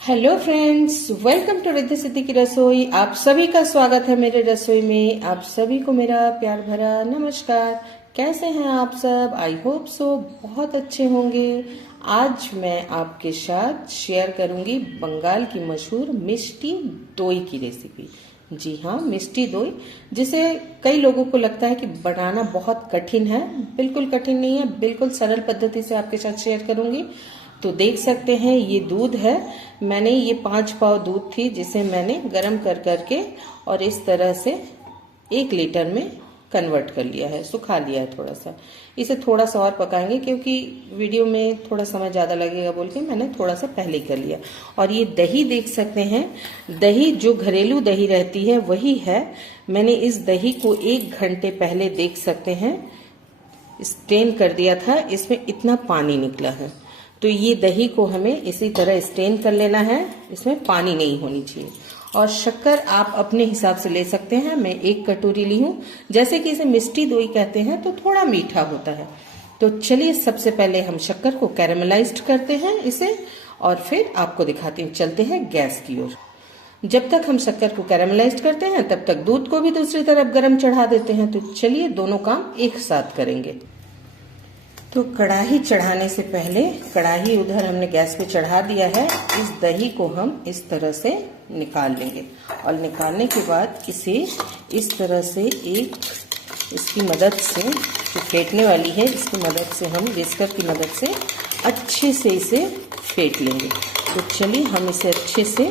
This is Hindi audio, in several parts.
Hello friends, welcome to Riddhi Siddhi की रसोई। आप सभी का स्वागत है मेरे रसोई में। आप सभी को मेरा प्यार भरा नमस्कार। कैसे हैं आप सब? आई होप सो बहुत अच्छे होंगे। आज मैं आपके साथ शेयर करूंगी बंगाल की मशहूर मिष्टी दोई की रेसिपी। जी हाँ, मिष्टी दोई, जिसे कई लोगों को लगता है कि बनाना बहुत कठिन है। बिल्कुल कठिन नहीं है, बिल्कुल सरल पद्धति से आपके साथ शेयर करूंगी। तो देख सकते हैं ये दूध है। मैंने ये 5 पाव दूध थी जिसे मैंने गरम कर करके और इस तरह से 1 लीटर में कन्वर्ट कर लिया है, सुखा लिया है थोड़ा सा। इसे थोड़ा सा और पकाएंगे क्योंकि वीडियो में थोड़ा समय ज़्यादा लगेगा बोल के मैंने थोड़ा सा पहले ही कर लिया। और ये दही देख सकते हैं, दही जो घरेलू दही रहती है वही है। मैंने इस दही को 1 घंटे पहले देख सकते हैं स्टेन कर दिया था, इसमें इतना पानी निकला है। तो ये दही को हमें इसी तरह स्टेन कर लेना है, इसमें पानी नहीं होनी चाहिए। और शक्कर आप अपने हिसाब से ले सकते हैं। मैं 1 कटोरी ली हूँ। जैसे कि इसे मिष्टी दोई कहते हैं तो थोड़ा मीठा होता है। तो चलिए सबसे पहले हम शक्कर को कैरेमलाइज्ड करते हैं इसे, और फिर आपको दिखाती हूँ। चलते हैं गैस की ओर। जब तक हम शक्कर को कैरेमलाइज्ड करते हैं तब तक दूध को भी दूसरी तरफ गर्म चढ़ा देते हैं। तो चलिए दोनों काम एक साथ करेंगे। तो कढ़ाई चढ़ाने से पहले कढ़ाई उधर हमने गैस पे चढ़ा दिया है। इस दही को हम इस तरह से निकाल लेंगे और निकालने के बाद इसे इस तरह से इसकी मदद से, जो फेंटने वाली है इसकी मदद से, हम विस्कर की मदद से अच्छे से इसे फेंट लेंगे। तो चलिए हम इसे अच्छे से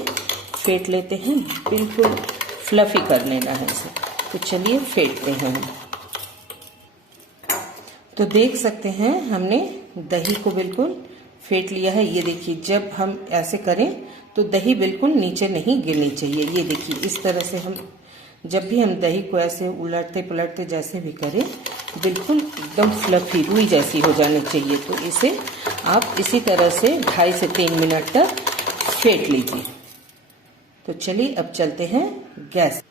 फेंट लेते हैं, बिल्कुल फ्लफी कर लेना है इसे। तो चलिए फेंटते हैं हम। तो देख सकते हैं हमने दही को बिल्कुल फेंट लिया है। ये देखिए, जब हम ऐसे करें तो दही बिल्कुल नीचे नहीं गिरनी चाहिए। ये देखिए, इस तरह से हम जब भी हम दही को ऐसे उलटते पलटते जैसे भी करें, बिल्कुल एकदम फ्लफी रुई जैसी हो जानी चाहिए। तो इसे आप इसी तरह से 2.5 से 3 मिनट तक फेंट लीजिए। तो चलिए अब चलते हैं गैस।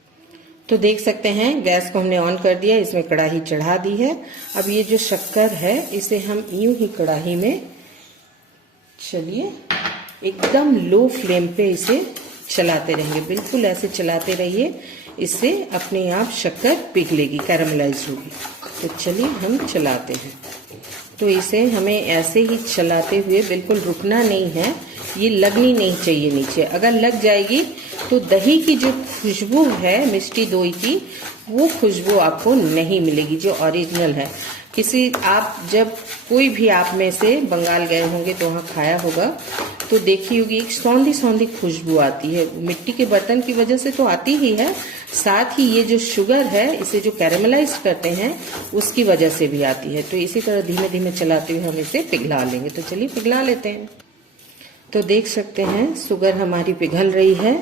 तो देख सकते हैं गैस को हमने ऑन कर दिया, इसमें कढ़ाई चढ़ा दी है। अब ये जो शक्कर है इसे हम यूं ही कढ़ाई में, चलिए एकदम लो फ्लेम पे इसे चलाते रहेंगे। बिल्कुल ऐसे चलाते रहिए, इससे अपने आप शक्कर पिघलेगी, कैरेमलाइज होगी। तो चलिए हम चलाते हैं। तो इसे हमें ऐसे ही चलाते हुए, बिल्कुल रुकना नहीं है। ये लगनी नहीं चाहिए नीचे। अगर लग जाएगी तो दही की जो खुशबू है मिष्टी दोई की, वो खुशबू आपको नहीं मिलेगी जो ओरिजिनल है। आप जब कोई भी आप में से बंगाल गए होंगे तो वहाँ खाया होगा तो देखी होगी, एक सौंधी सौंधी खुशबू आती है। मिट्टी के बर्तन की वजह से तो आती ही है, साथ ही ये जो शुगर है इसे जो कैरेमलाइज करते हैं उसकी वजह से भी आती है। तो इसी तरह धीमे धीमे चलाते हुए हम इसे पिघला लेंगे। तो चलिए पिघला लेते हैं। तो देख सकते हैं शुगर हमारी पिघल रही है।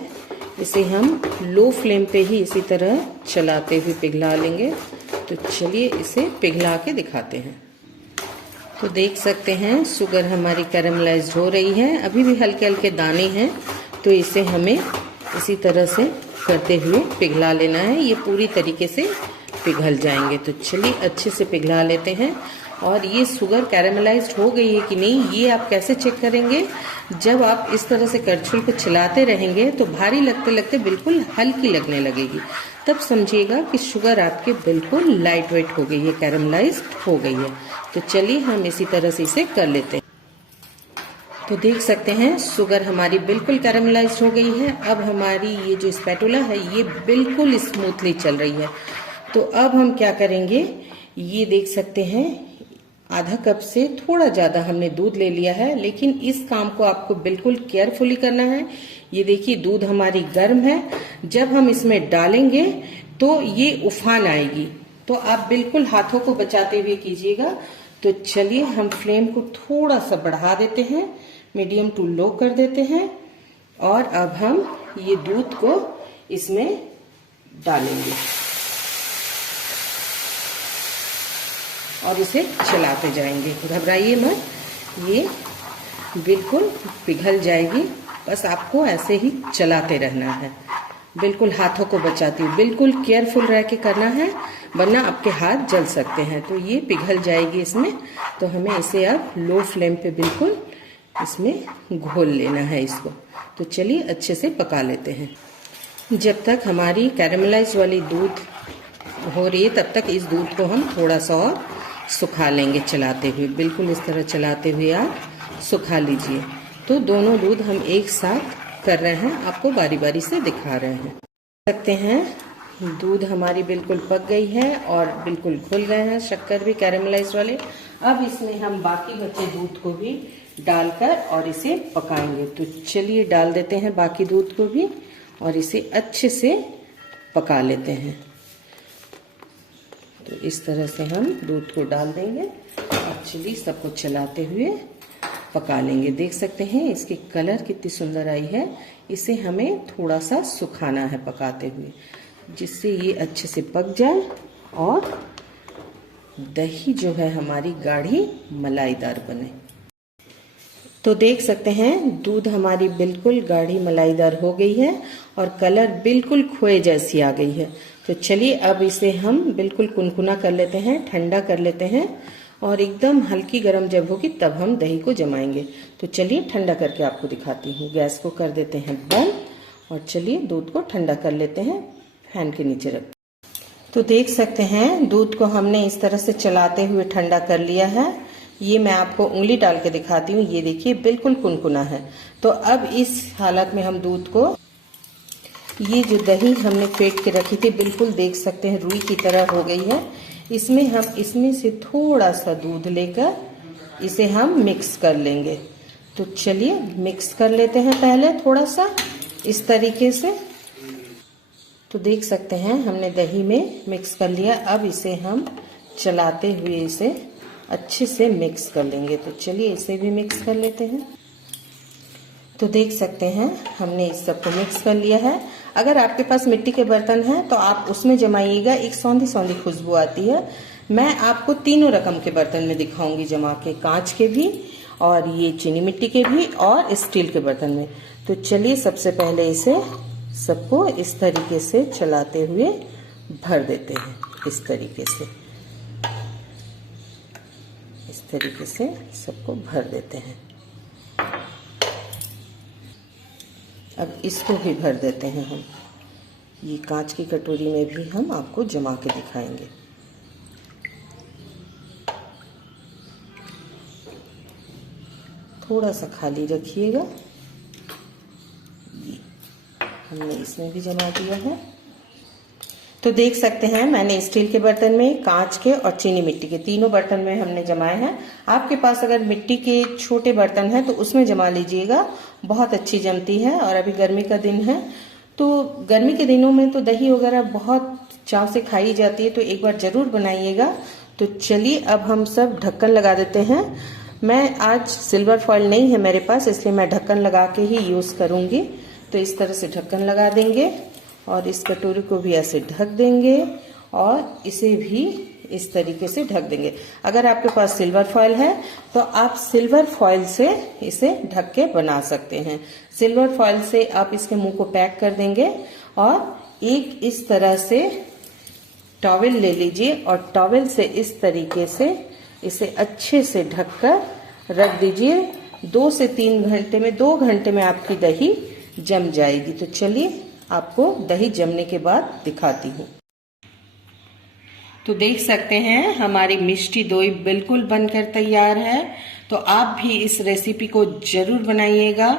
इसे हम लो फ्लेम पे ही इसी तरह चलाते हुए पिघला लेंगे। तो चलिए इसे पिघला के दिखाते हैं। तो देख सकते हैं शुगर हमारी कैरेमलाइज हो रही है। अभी भी हल्के हल्के दाने हैं, तो इसे हमें इसी तरह से करते हुए पिघला लेना है। ये पूरी तरीके से पिघल जाएंगे। तो चलिए अच्छे से पिघला लेते हैं। और ये शुगर कैरेमलाइज्ड हो गई है कि नहीं, ये आप कैसे चेक करेंगे? जब आप इस तरह से करछुल को चलाते रहेंगे तो भारी लगते लगते बिल्कुल हल्की लगने लगेगी, तब समझिएगा कि शुगर आपके बिल्कुल लाइट वेट हो गई है, कैरेमलाइज्ड हो गई है। तो चलिए हम इसी तरह से इसे कर लेते हैं। तो देख सकते हैं शुगर हमारी बिल्कुल कैरेमलाइज्ड हो गई है। अब हमारी ये जो स्पैटुला है ये बिल्कुल स्मूथली चल रही है। तो अब हम क्या करेंगे, ये देख सकते हैं आधा कप से थोड़ा ज्यादा हमने दूध ले लिया है, लेकिन इस काम को आपको बिल्कुल केयरफुली करना है। ये देखिए दूध हमारी गर्म है, जब हम इसमें डालेंगे तो ये उफान आएगी, तो आप बिल्कुल हाथों को बचाते हुए कीजिएगा। तो चलिए हम फ्लेम को थोड़ा सा बढ़ा देते हैं, मीडियम टू लो कर देते हैं, और अब हम ये दूध को इसमें डालेंगे और इसे चलाते जाएंगे। घबराइए मत, ये बिल्कुल पिघल जाएगी। बस आपको ऐसे ही चलाते रहना है, बिल्कुल हाथों को बचाती हूँ। बिल्कुल केयरफुल रह के करना है, वरना आपके हाथ जल सकते हैं। तो ये पिघल जाएगी इसमें। तो हमें इसे अब लो फ्लेम पे बिल्कुल इसमें घोल लेना है इसको। तो चलिए अच्छे से पका लेते हैं। जब तक हमारी कैरेमलाइज वाली दूध हो रही है तब तक इस दूध को हम थोड़ा सा और सुखा लेंगे चलाते हुए। बिल्कुल इस तरह चलाते हुए आप सुखा लीजिए। तो दोनों दूध हम एक साथ कर रहे हैं, आपको बारी बारी से दिखा रहे हैं। सकते हैं दूध हमारी बिल्कुल पक गई है और बिल्कुल घुल गए हैं, शक्कर भी कैरेमलाइज वाले। अब इसमें हम बाकी बचे दूध को भी डालकर और इसे पकाएंगे। तो चलिए डाल देते हैं बाकी दूध को भी और इसे अच्छे से पका लेते हैं। तो इस तरह से हम दूध को डाल देंगे और चलिए सबको चलाते हुए पका लेंगे। देख सकते हैं इसकी कलर कितनी सुंदर आई है। इसे हमें थोड़ा सा सुखाना है पकाते हुए, जिससे ये अच्छे से पक जाए और दही जो है हमारी गाढ़ी मलाईदार बने। तो देख सकते हैं दूध हमारी बिल्कुल गाढ़ी मलाईदार हो गई है और कलर बिल्कुल खोए जैसी आ गई है। तो चलिए अब इसे हम बिल्कुल कुनकुना कर लेते हैं, ठंडा कर लेते हैं और एकदम हल्की गर्म जब होगी तब हम दही को जमाएंगे। तो चलिए ठंडा करके आपको दिखाती हूँ। गैस को कर देते हैं बंद और चलिए दूध को ठंडा कर लेते हैं, फैन के नीचे रख। तो देख सकते हैं दूध को हमने इस तरह से चलाते हुए ठंडा कर लिया है। ये मैं आपको उंगली डाल के दिखाती हूँ। ये देखिए बिल्कुल कुनकुना है। तो अब इस हालत में हम दूध को, ये जो दही हमने फेंट के रखी थी बिल्कुल देख सकते हैं रुई की तरह हो गई है। इसमें हम इसमें से थोड़ा सा दूध लेकर इसे हम मिक्स कर लेंगे। तो चलिए मिक्स कर लेते हैं पहले थोड़ा सा इस तरीके से। तो देख सकते हैं हमने दही में मिक्स कर लिया। अब इसे हम चलाते हुए इसे अच्छे से मिक्स कर लेंगे। तो चलिए इसे भी मिक्स कर लेते हैं। तो देख सकते हैं हमने इस सबको मिक्स कर लिया है। अगर आपके पास मिट्टी के बर्तन हैं तो आप उसमें जमाइएगा, एक सौंधी सौंधी खुशबू आती है। मैं आपको तीनों रकम के बर्तन में दिखाऊंगी जमा के, कांच के भी और ये चीनी मिट्टी के भी और स्टील के बर्तन में। तो चलिए सबसे पहले इसे सबको इस तरीके से चलाते हुए भर देते हैं। इस तरीके से सबको भर देते हैं। अब इसको भी भर देते हैं हम। ये कांच की कटोरी में भी हम आपको जमा के दिखाएंगे। थोड़ा सा खाली रखिएगा। हमने इसमें भी जमा दिया है। तो देख सकते हैं मैंने स्टील के बर्तन में, कांच के और चीनी मिट्टी के तीनों बर्तन में हमने जमाए हैं। आपके पास अगर मिट्टी के छोटे बर्तन हैं तो उसमें जमा लीजिएगा, बहुत अच्छी जमती है। और अभी गर्मी का दिन है तो गर्मी के दिनों में तो दही वगैरह बहुत चाव से खाई जाती है, तो एक बार जरूर बनाइएगा। तो चलिए अब हम सब ढक्कन लगा देते हैं। मैं आज सिल्वर फॉइल नहीं है मेरे पास, इसलिए मैं ढक्कन लगा के ही यूज करूंगी। तो इस तरह से ढक्कन लगा देंगे और इस कटोरी को भी ऐसे ढक देंगे और इसे भी इस तरीके से ढक देंगे। अगर आपके पास सिल्वर फॉइल है तो आप सिल्वर फॉइल से इसे ढक के बना सकते हैं। सिल्वर फॉइल से आप इसके मुंह को पैक कर देंगे और एक इस तरह से टॉवेल ले लीजिए और टॉवेल से इस तरीके से इसे अच्छे से ढककर रख दीजिए। 2 से 3 घंटे में, 2 घंटे में आपकी दही जम जाएगी। तो चलिए आपको दही जमने के बाद दिखाती हूँ। तो देख सकते हैं हमारी मिष्टी दोई बिल्कुल बनकर तैयार है। तो आप भी इस रेसिपी को जरूर बनाइएगा।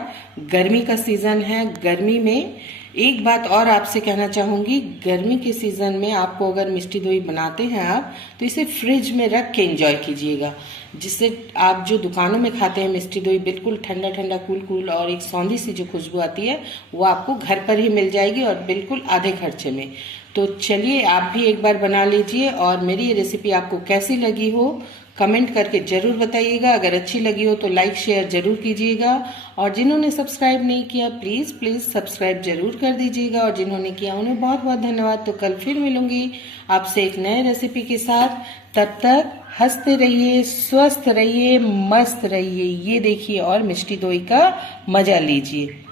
गर्मी का सीजन है, गर्मी में एक बात और आपसे कहना चाहूंगी, गर्मी के सीजन में आपको अगर मिष्टी दोई बनाते हैं आप तो इसे फ्रिज में रख के एंजॉय कीजिएगा, जिससे आप जो दुकानों में खाते हैं मिष्टी दोई बिल्कुल ठंडा ठंडा कूल कूल और एक सौंधी सी जो खुशबू आती है वो आपको घर पर ही मिल जाएगी और बिल्कुल आधे खर्चे में। तो चलिए आप भी एक बार बना लीजिए और मेरी ये रेसिपी आपको कैसी लगी हो कमेंट करके जरूर बताइएगा। अगर अच्छी लगी हो तो लाइक शेयर जरूर कीजिएगा और जिन्होंने सब्सक्राइब नहीं किया प्लीज सब्सक्राइब जरूर कर दीजिएगा और जिन्होंने किया उन्हें बहुत बहुत धन्यवाद। तो कल फिर मिलूंगी आपसे एक नए रेसिपी के साथ। तब तक हंसते रहिए, स्वस्थ रहिए, मस्त रहिए। ये देखिए और मिष्टी दोई का मजा लीजिए।